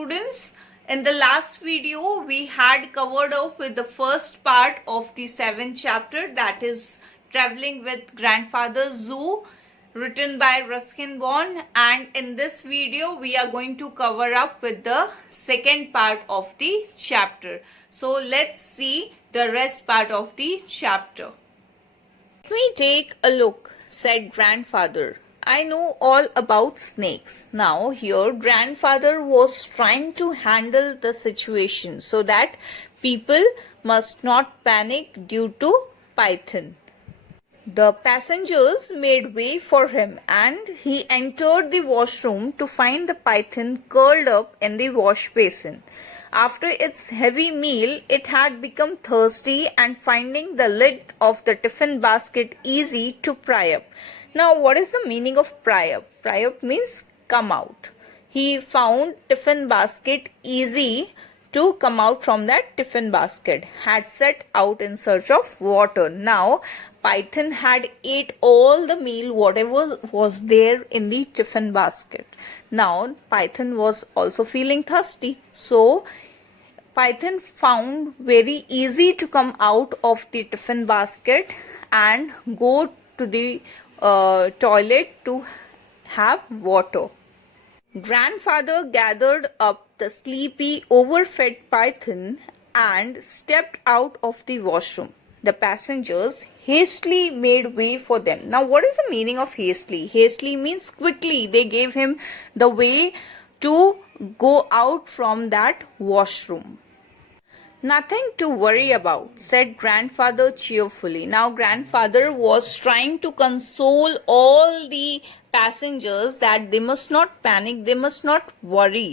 students, in the last video we had covered up with the first part of the 7th chapter, that is Traveling with Grandfather Zoo, written by Ruskin, and in this video we are going to cover up with the second part of the chapter. So let's see the rest part of the chapter. "Let me take a look," said Grandfather. "I know all about snakes." Now here Grandfather was trying to handle the situation so that people must not panic due to python. The passengers made way for him and he entered the washroom to find the python curled up in the wash basin. After its heavy meal, it had become thirsty and finding the lid of the tiffin basket easy to pry up. Now, what is the meaning of pry up? Pry up means come out. He found tiffin basket easy to come out from that tiffin basket, had set out in search of water. Now, python had ate all the meal, whatever was there in the tiffin basket. Now, python was also feeling thirsty. So, python found very easy to come out of the tiffin basket and go to the toilet to have water. Grandfather gathered up the sleepy, overfed python and stepped out of the washroom. The passengers hastily made way for them. Now, what is the meaning of hastily? Hastily means quickly. They gave him the way to go out from that washroom. "Nothing to worry about," said Grandfather cheerfully. Now, Grandfather was trying to console all the passengers that they must not panic, they must not worry.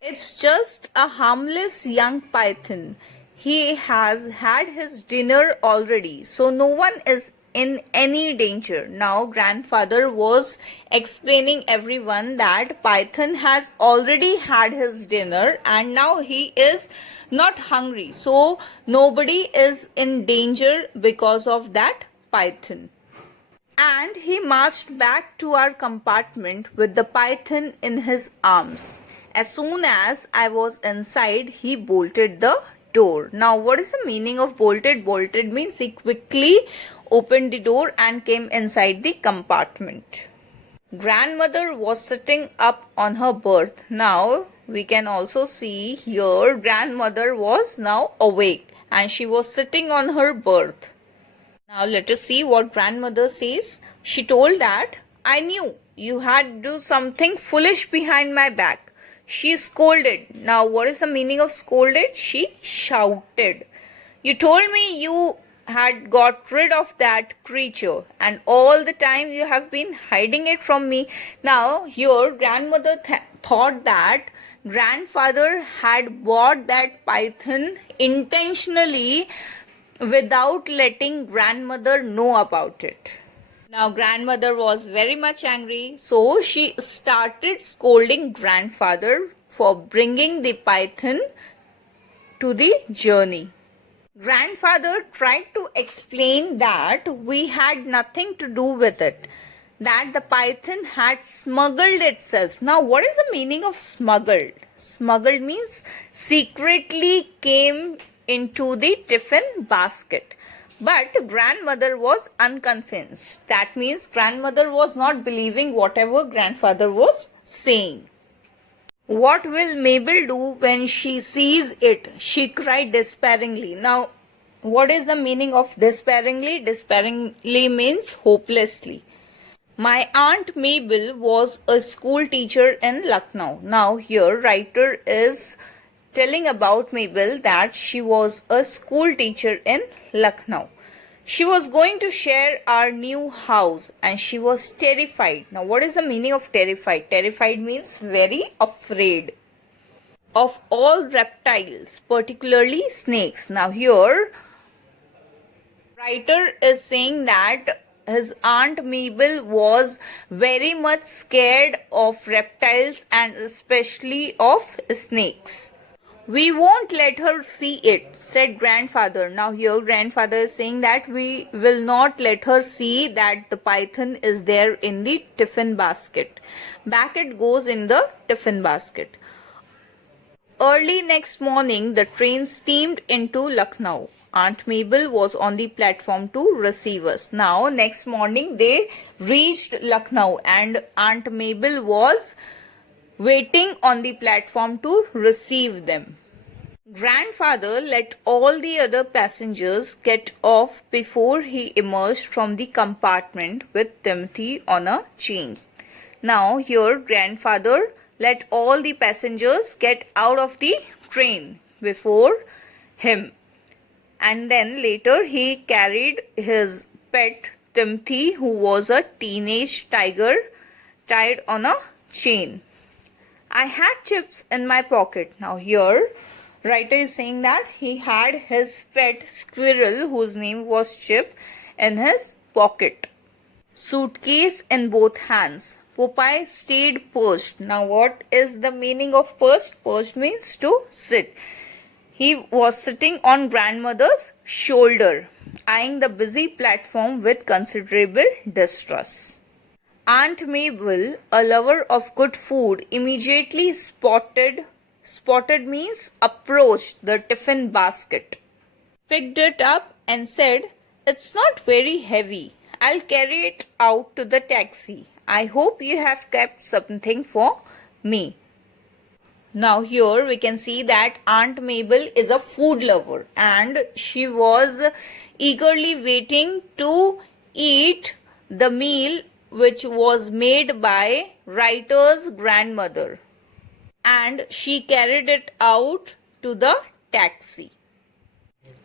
It's just a harmless young python. He has had his dinner already, so no one is in any danger. Now, Grandfather was explaining everyone that python has already had his dinner and now he is not hungry. So, nobody is in danger because of that python. And he marched back to our compartment with the python in his arms. As soon as I was inside, he bolted the door. Now, what is the meaning of bolted? Bolted means he quickly opened the door and came inside the compartment. Grandmother was sitting up on her berth. Now, we can also see here grandmother was now awake and she was sitting on her berth. Now, let us see what grandmother says. She told that, "I knew you had do something foolish behind my back." She scolded. Now, what is the meaning of scolded? She shouted. "You told me you had got rid of that creature and all the time you have been hiding it from me." Now, here grandmother thought that grandfather had bought that python intentionally without letting grandmother know about it. Now, grandmother was very much angry, so she started scolding grandfather for bringing the python to the journey. Grandfather tried to explain that we had nothing to do with it, that the python had smuggled itself. Now, what is the meaning of smuggled? Smuggled means secretly came into the tiffin basket. But grandmother was unconvinced. That means grandmother was not believing whatever grandfather was saying. "What will Mabel do when she sees it?" she cried despairingly. Now, what is the meaning of despairingly? Despairingly means hopelessly. "My Aunt Mabel was a school teacher in Lucknow." Now, here writer is telling about Mabel that she was a school teacher in Lucknow. "She was going to share our new house and she was terrified." Now, what is the meaning of terrified? Terrified means very afraid of all reptiles, particularly snakes. Now, here writer is saying that his Aunt Mabel was very much scared of reptiles and especially of snakes. "We won't let her see it," said grandfather. Now, here grandfather is saying that we will not let her see that the python is there in the tiffin basket. Back it goes in the tiffin basket. Early next morning, the train steamed into Lucknow. Aunt Mabel was on the platform to receive us. Now, next morning, they reached Lucknow and Aunt Mabel was waiting on the platform to receive them. Grandfather let all the other passengers get off before he emerged from the compartment with Timothy on a chain. Now, here, grandfather let all the passengers get out of the train before him. And then later, he carried his pet Timothy, who was a teenage tiger, tied on a chain. I had chips in my pocket. Now, here, writer is saying that he had his pet squirrel, whose name was Chip, in his pocket. Suitcase in both hands. Popeye stayed perched. Now, what is the meaning of perched? Perched means to sit. He was sitting on grandmother's shoulder, eyeing the busy platform with considerable distress. Aunt Mabel, a lover of good food, immediately spotted means approached the tiffin basket, picked it up and said, "It's not very heavy. I'll carry it out to the taxi. I hope you have kept something for me." Now here we can see that Aunt Mabel is a food lover and she was eagerly waiting to eat the meal which was made by writer's grandmother, and she carried it out to the taxi.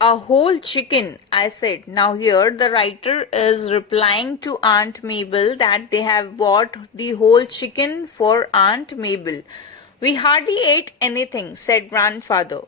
"A whole chicken," I said. Now here the writer is replying to Aunt Mabel that they have bought the whole chicken for Aunt Mabel. "We hardly ate anything," said grandfather.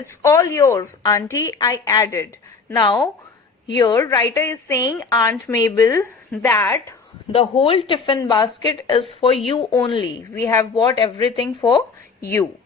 "It's all yours, auntie," I added. Now here writer is saying Aunt Mabel that the whole tiffin basket is for you only. We have bought everything for you.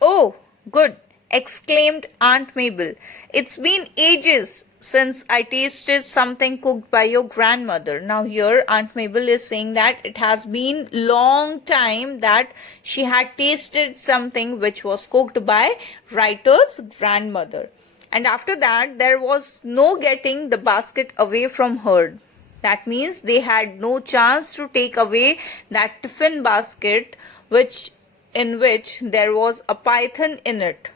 "Oh, good," exclaimed Aunt Mabel. "It's been ages since I tasted something cooked by your grandmother." Now here Aunt Mabel is saying that it has been long time that she had tasted something which was cooked by writer's grandmother. And after that there was no getting the basket away from her. That means they had no chance to take away that tiffin basket in which there was a python in it.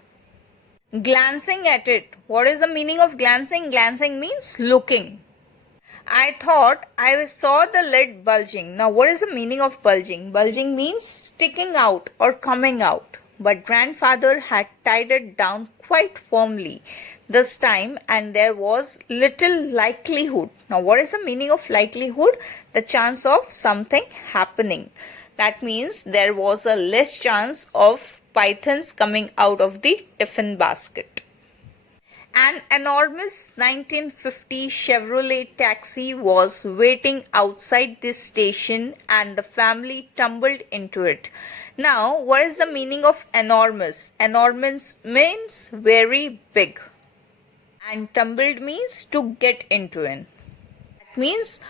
Glancing at it. What is the meaning of glancing? Glancing means looking. I thought I saw the lid bulging. Now what is the meaning of bulging? Bulging means sticking out or coming out. But grandfather had tied it down quite firmly this time and there was little likelihood. Now what is the meaning of likelihood? The chance of something happening. That means there was a less chance of pythons coming out of the tiffin basket. An enormous 1950 Chevrolet taxi was waiting outside the station and the family tumbled into it. Now, what is the meaning of enormous? Enormous means very big. And tumbled means to get into it. That means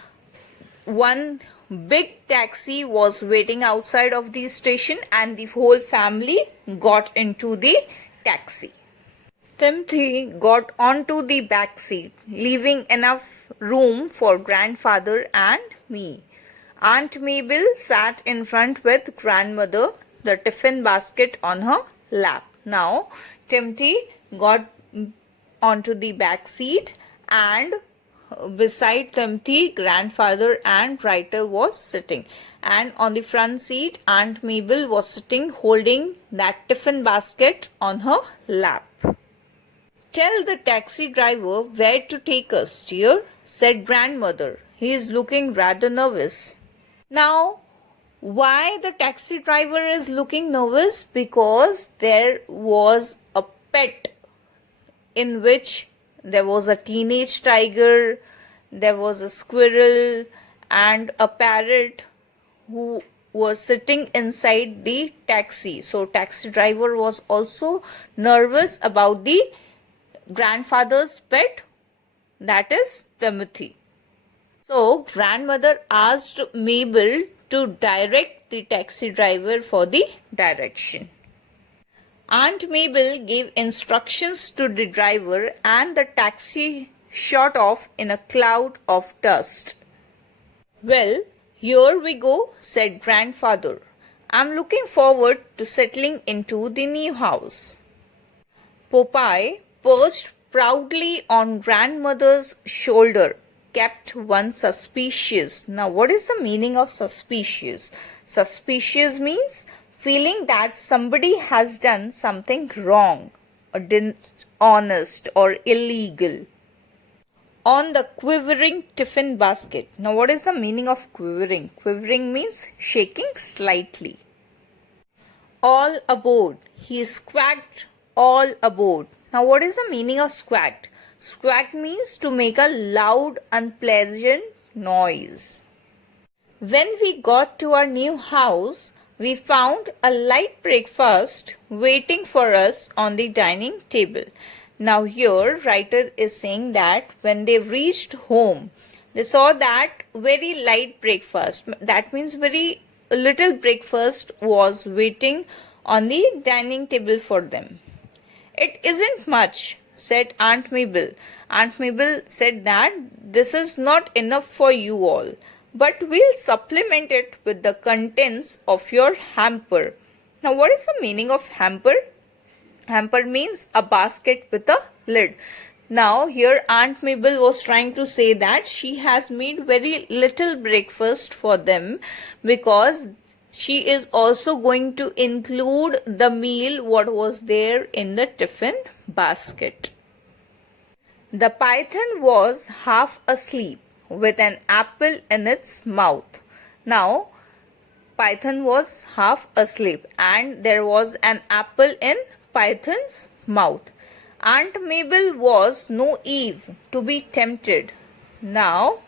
one big taxi was waiting outside of the station and the whole family got into the taxi. Timothy got onto the back seat, leaving enough room for grandfather and me. Aunt Mabel sat in front with grandmother, the tiffin basket on her lap. Now, Timothy got onto the back seat and beside Timothy, grandfather and writer was sitting. And on the front seat, Aunt Mabel was sitting holding that tiffin basket on her lap. "Tell the taxi driver where to take us, dear," said grandmother. "He is looking rather nervous." Now, why the taxi driver is looking nervous? Because there was a pet in which there was a teenage tiger, there was a squirrel and a parrot who was sitting inside the taxi. So taxi driver was also nervous about the grandfather's pet, that is Timothy. So grandmother asked Mabel to direct the taxi driver for the direction. Aunt Mabel gave instructions to the driver and the taxi shot off in a cloud of dust. Well, here we go, said grandfather. I'm looking forward to settling into the new house. Popeye perched proudly on grandmother's shoulder, kept one suspicious. Now, what is the meaning of suspicious? Suspicious means feeling that somebody has done something wrong, or dishonest, or illegal. On the quivering tiffin basket. Now, what is the meaning of quivering? Quivering means shaking slightly. All aboard. He squawked, all aboard. Now, what is the meaning of squawked? Squawked means to make a loud, unpleasant noise. When we got to our new house, we found a light breakfast waiting for us on the dining table. Now here, writer is saying that when they reached home, they saw that very light breakfast. That means very little breakfast was waiting on the dining table for them. It isn't much, said Aunt Mabel. Aunt Mabel said that this is not enough for you all, but we'll supplement it with the contents of your hamper. Now, what is the meaning of hamper? Hamper means a basket with a lid. Now, here Aunt Mabel was trying to say that she has made very little breakfast for them because she is also going to include the meal what was there in the tiffin basket. The python was half asleep with an apple in its mouth. Now, python was half asleep and there was an apple in python's mouth. Aunt Mabel was no Eve to be tempted. Now,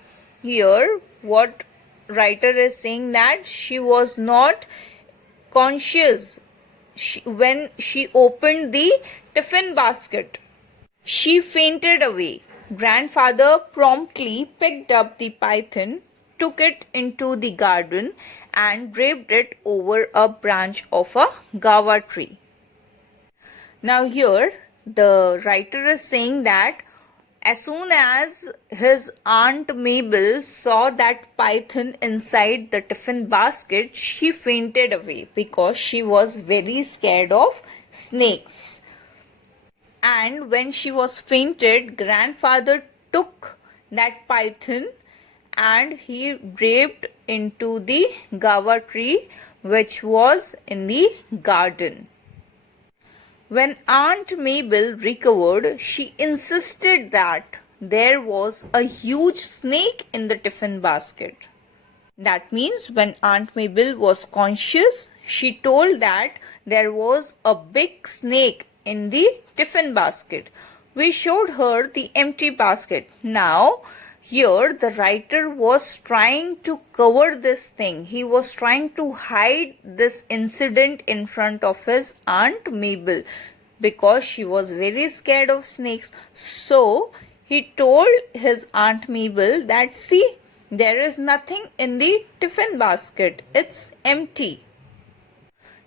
here what writer is saying that she was not conscious when she opened the tiffin basket. She fainted away. Grandfather promptly picked up the python, took it into the garden and draped it over a branch of a guava tree. Now here the writer is saying that as soon as his Aunt Mabel saw that python inside the tiffin basket, she fainted away because she was very scared of snakes. And when she was fainted, grandfather took that python and he draped into the guava tree which was in the garden. When Aunt Mabel recovered, she insisted that there was a huge snake in the tiffin basket. That means when Aunt Mabel was conscious, she told that there was a big snake in the tiffin basket. We showed her the empty basket. Now, here the writer was trying to cover this thing. He was trying to hide this incident in front of his Aunt Mabel because she was very scared of snakes. So he told his Aunt Mabel that see, there is nothing in the tiffin basket. It's empty.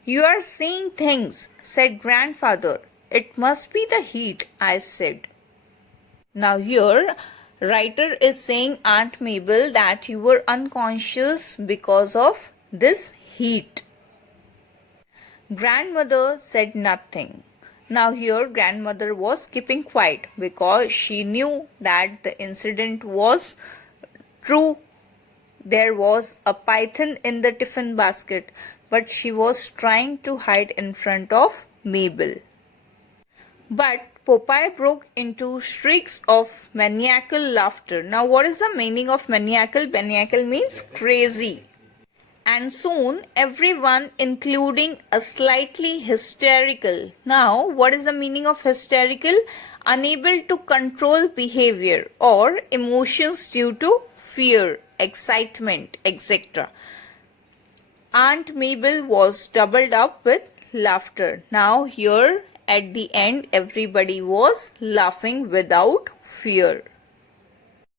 You are seeing things, said grandfather. It must be the heat, I said. Now here writer is saying Aunt Mabel that you were unconscious because of this heat. Grandmother said nothing. Now here grandmother was keeping quiet because she knew that the incident was true. There was a python in the tiffin basket, but she was trying to hide in front of Mabel. But Popeye broke into shrieks of maniacal laughter. Now, what is the meaning of maniacal? Maniacal means crazy. And soon, everyone, including a slightly hysterical. Now, what is the meaning of hysterical? Unable to control behavior or emotions due to fear, excitement, etc. Aunt Mabel was doubled up with laughter. Now, here at the end, everybody was laughing without fear.